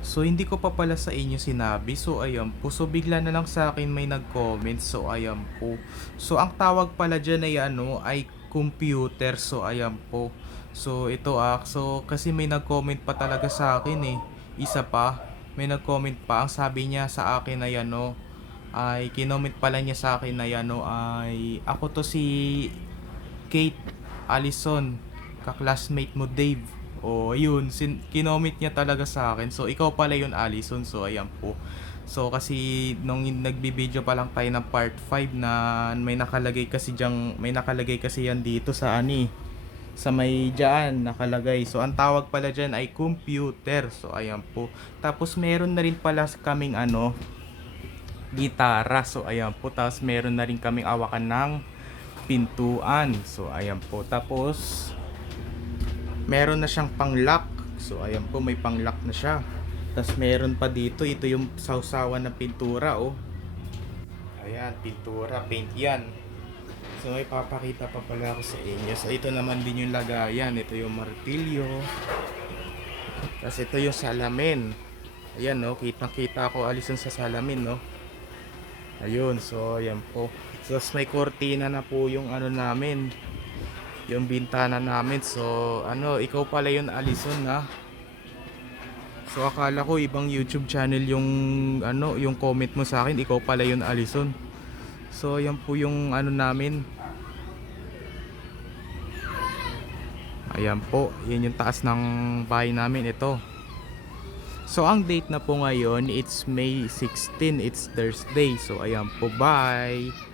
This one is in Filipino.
So hindi ko pa pala sa inyo sinabi. So ayan po. So bigla na lang sa akin may nag-comment. So ayan po. So ang tawag pala dyan ay ano ay computer. So ayan po. So ito ah. So kasi may nag-comment pa talaga sa akin eh. Isa pa. May nag-comment pa. Ang sabi niya sa akin ay ano ay kinoment pala niya sa akin na ano ay ako to si Kate Allison kaklasmate mo Dave o yun sin kinomment niya talaga sa akin so ikaw pala yun Allison so ayan po so kasi nung nagbibideo pa lang tayo ng part 5 na may nakalagay kasi diyang may nakalagay kasi yan dito sa ani sa may dyan nakalagay so ang tawag pala dyan ay computer so ayan po tapos meron na rin pala kaming ano gitara. So, ayan po. Tapos, meron na rin kaming awakan ng pintuan. So, ayan po. Tapos, meron na siyang pang-lock. So, ayan po. May pang-lock na siya. Tapos, meron pa dito. Ito yung sausawan ng pintura, oh. Ayan, pintura. Paint yan. So, may papakita pa pala ako sa inyo. So, ito naman din yung lagayan. Ito yung martilyo. Tapos, ito yung salamin. Ayan, no. Kitang-kita ko alisan sa salamin, no. Ayun, so ayan po. So may kortina na po yung ano namin. Yung bintana namin. So ano, ikaw pala yun Alison ha. So akala ko ibang YouTube channel yung ano, yung comment mo sa akin, ikaw pala yun Alison. So ayan po yung ano namin. Ayan po, yun yung taas ng bahay namin ito. So ang date na po ngayon, it's May 16, it's Thursday. So ayan po, bye!